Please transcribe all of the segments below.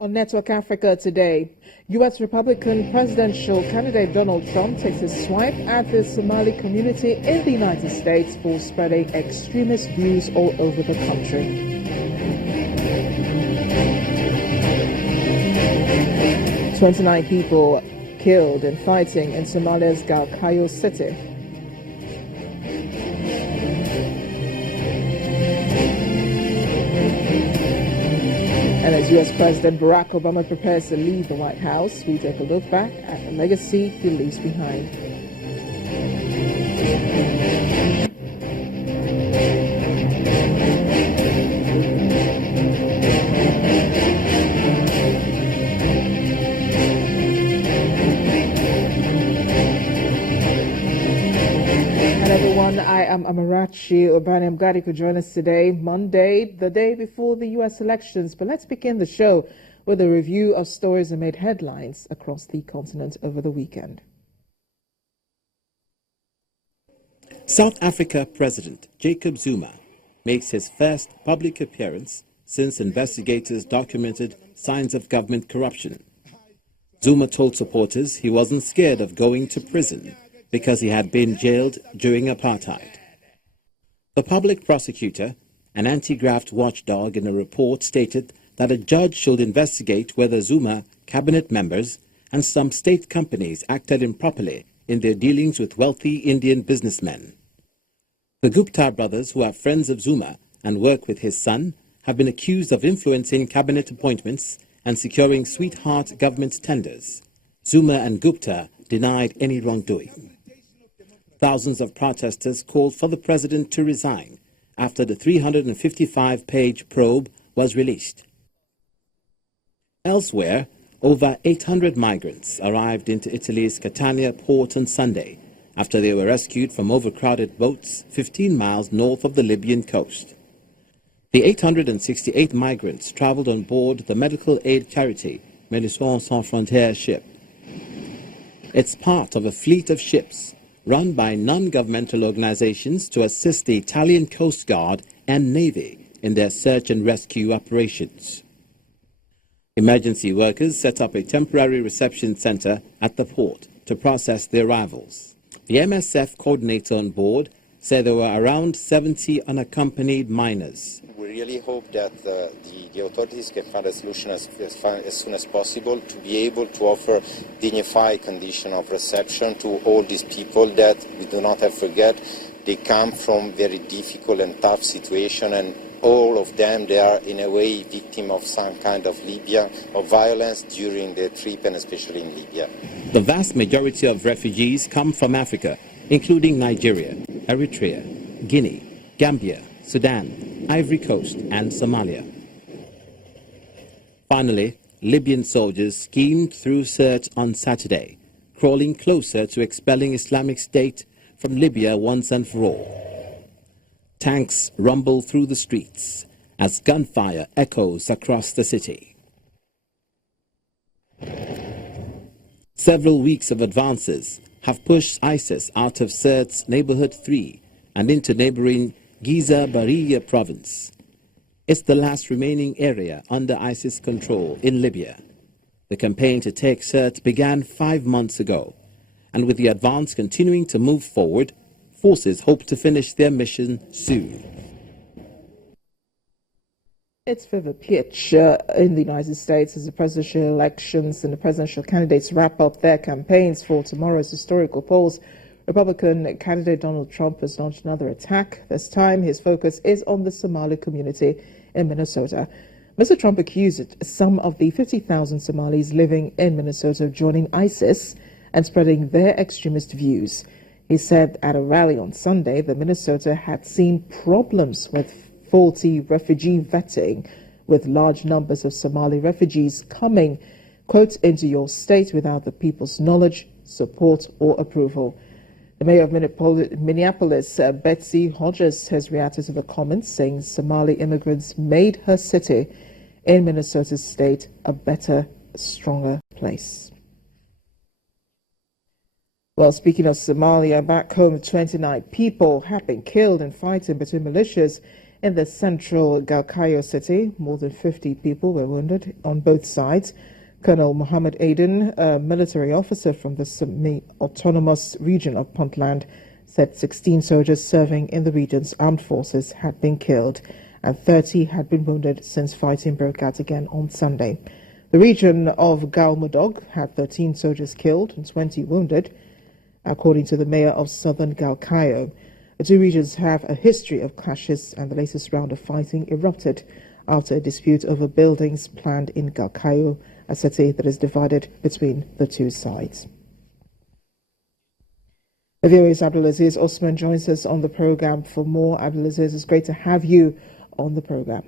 On Network Africa today, U.S. Republican presidential candidate Donald Trump takes a swipe at the Somali community in the United States for spreading extremist views all over the country. 29 people killed in fighting in Somalia's Galkayo city. And as U.S. President Barack Obama prepares to leave the White House, we take a look back at the legacy he leaves behind. I am Amarachi Obani. I'm glad you could join us today, Monday, the day before the U.S. elections. But let's begin the show with a review of stories that made headlines across the continent over the weekend. South Africa President Jacob Zuma makes his first public appearance since investigators documented signs of government corruption. Zuma told supporters he wasn't scared of going to prison because he had been jailed during apartheid. The public prosecutor, an anti-graft watchdog, in a report stated that a judge should investigate whether Zuma, cabinet members, and some state companies acted improperly in their dealings with wealthy Indian businessmen. The Gupta brothers, who are friends of Zuma and work with his son, have been accused of influencing cabinet appointments and securing sweetheart government tenders. Zuma and Gupta denied any wrongdoing. Thousands of protesters called for the president to resign after the 355-page probe was released. Elsewhere, over 800 migrants arrived into Italy's Catania port on Sunday after they were rescued from overcrowded boats 15 miles north of the Libyan coast. The 868 migrants traveled on board the medical aid charity Médecins Sans Frontières ship. It's part of a fleet of ships run by non-governmental organizations to assist the Italian Coast Guard and Navy in their search and rescue operations. Emergency workers set up a temporary reception center at the port to process the arrivals. The MSF coordinator on board said there were around 70 unaccompanied minors. We really hope that the authorities can find a solution as soon as possible to be able to offer dignified condition of reception to all these people that, we do not have to forget, they come from very difficult and tough situation, and all of them, they are in a way victim of some kind of Libya, of violence during their trip, and especially in Libya. The vast majority of refugees come from Africa, including Nigeria, Eritrea, Guinea, Gambia, Sudan, Ivory Coast, and Somalia. Finally, Libyan soldiers schemed through search on Saturday, crawling closer to expelling Islamic State from Libya once and for all. Tanks rumble through the streets as gunfire echoes across the city. Several weeks of advances have pushed ISIS out of Sirte's Neighborhood 3 and into neighboring Giza Bahriya province. It's the last remaining area under ISIS control in Libya. The campaign to take Sirte began 5 months ago, and with the advance continuing to move forward, forces hope to finish their mission soon. It's fever pitch in the United States as the presidential elections and the presidential candidates wrap up their campaigns for tomorrow's historical polls. Republican candidate Donald Trump has launched another attack. This time, his focus is on the Somali community in Minnesota. Mr. Trump accused some of the 50,000 Somalis living in Minnesota of joining ISIS and spreading their extremist views. He said at a rally on Sunday that Minnesota had seen problems with faulty refugee vetting, with large numbers of Somali refugees coming, quote, into your state without the people's knowledge, support, or approval. The mayor of Minneapolis, Betsy Hodges, has reacted to the comments, saying Somali immigrants made her city in Minnesota's state a better, stronger place. Well, speaking of Somalia, back home, 29 people have been killed in fighting between militias In the central Galkayo city, more than 50 people were wounded on both sides. Colonel Mohammed Aden, a military officer from the semi-autonomous region of Puntland, said 16 soldiers serving in the region's armed forces had been killed and 30 had been wounded since fighting broke out again on Sunday. The region of Galmudug had 13 soldiers killed and 20 wounded, according to the mayor of southern Galkayo. The two regions have a history of clashes, and the latest round of fighting erupted after a dispute over buildings planned in Galkayo, a city that is divided between the two sides. The VOA's Abdulaziz Osman joins us on the program for more. Abdulaziz, it's great to have you on the program.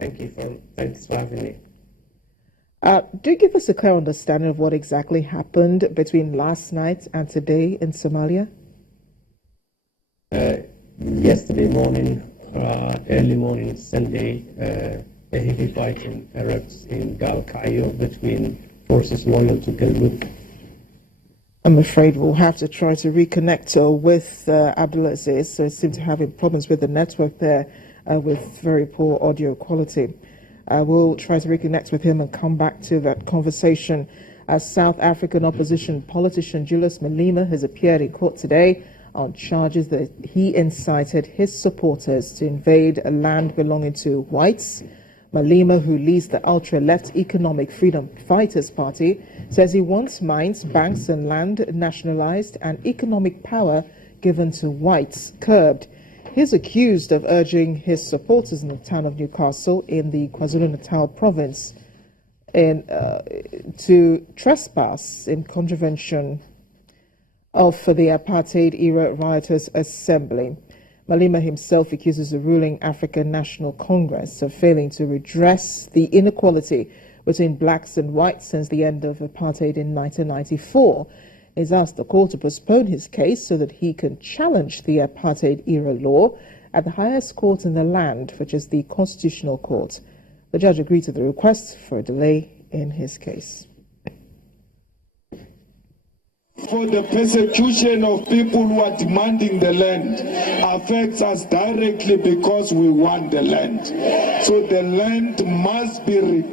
Thanks for having me. Do give us a clear understanding of what exactly happened between last night and today in Somalia. Yesterday morning, early morning Sunday, a heavy fighting erupts in Galkayo between forces loyal to Galmudug. I'm afraid we'll have to try to reconnect with Abdulaziz. So it seems to having problems with the network there with very poor audio quality. We'll try to reconnect with him and come back to that conversation. South African opposition politician Julius Malema has appeared in court today on charges that he incited his supporters to invade a land belonging to whites. Malema, who leads the ultra-left Economic Freedom Fighters Party, says he wants mines, banks and land nationalized and economic power given to whites curbed. He's accused of urging his supporters in the town of Newcastle in the KwaZulu-Natal province to trespass in contravention of the apartheid-era rioters' assembly. Malema himself accuses the ruling African National Congress of failing to redress the inequality between blacks and whites since the end of apartheid in 1994. He's asked the court to postpone his case so that he can challenge the apartheid-era law at the highest court in the land, which is the Constitutional Court. The judge agreed to the request for a delay in his case. For the persecution of people who are demanding the land affects us directly because we want the land. So the land must be returned.